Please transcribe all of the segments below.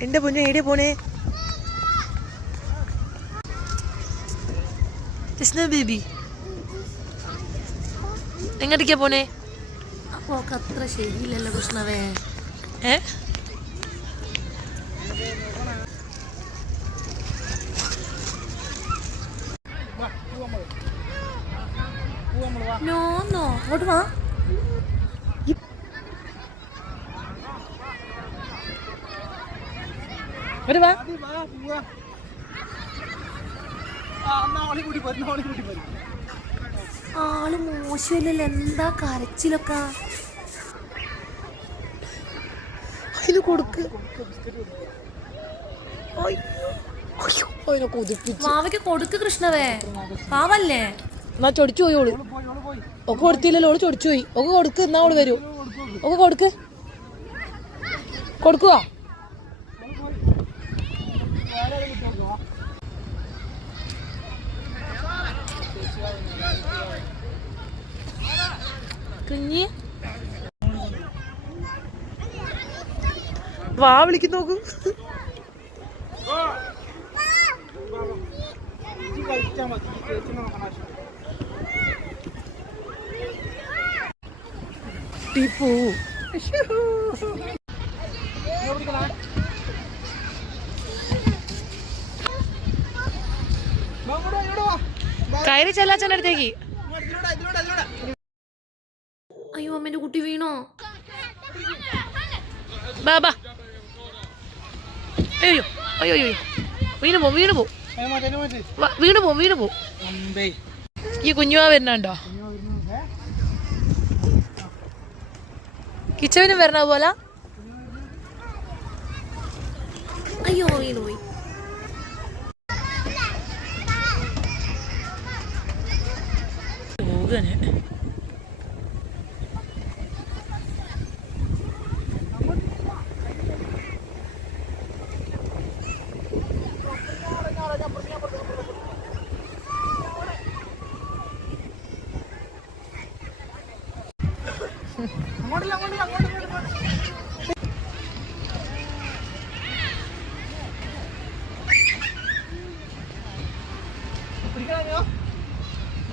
എന്റെ പൊന്നെ എവിടെ പോണേ കൃഷ്ണ ബേബി. എങ്ങോട്ടേക്കാ പോണേ? അപ്പൊ അത്ര ശരിയില്ലല്ലോ കൃഷ്ണവേ. ഏ? നോ അങ്ങോട്ട് വാ ഒരു വാ. ആൾ മോശമില്ലല്ലോ. എന്താ കരച്ചിലൊക്കെ? അതിന് കൊടുക്ക്. അതിനെ കൊതിപ്പിച്ചു. മാവയ്ക്ക് കൊടുക്ക് കൃഷ്ണവേ. പാവല്ലേ? എന്നാ ചൊടിച്ചു പോയി ഓൾ. ഒക്കെ കൊടുത്തില്ലല്ലോ ഓൾ ചൊടിച്ചു പോയി. ഒക്കെ കൊടുക്ക് എന്നാ ഓൾ വരൂ. ഒക്കെ കൊടുക്ക്. കൊടുക്കുക കുഞ്ഞി. വാ വിളിക്കുന്നു നോക്കൂ. ടിപ്പു കയറി ചെല്ലാച്ചന്റെ അടുത്തേക്ക് അയ്യോ അമ്മേന്റെ കുട്ടി വീണോ? ബാബാ അയ്യോ അയ്യോ അയ്യോ വീണ് പോ വീണ് പോ. വീണു വീണ് പോ വീണ് പോ. ഈ കുഞ്ഞുവാ വരുന്നുണ്ടോ. കിച്ചവിനും വരണ പോലെ. അയ്യോ വീണ് പോയി. പോകനെ.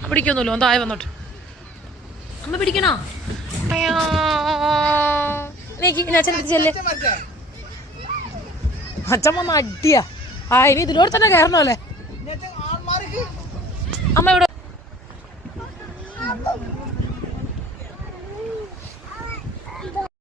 പിടിക്കൊന്നുമില്ല ഒന്ന് വന്നോട്ട്. അമ്മ പിടിക്കണോ? അയ്യോ. നീക്ക് ഇനി അച്ഛൻ വന്ന അടിയാ. ആ ഇനി ഇതിലൂടെ തന്നെ കയറണോ അല്ലേ? അമ്മ ഇവിടെ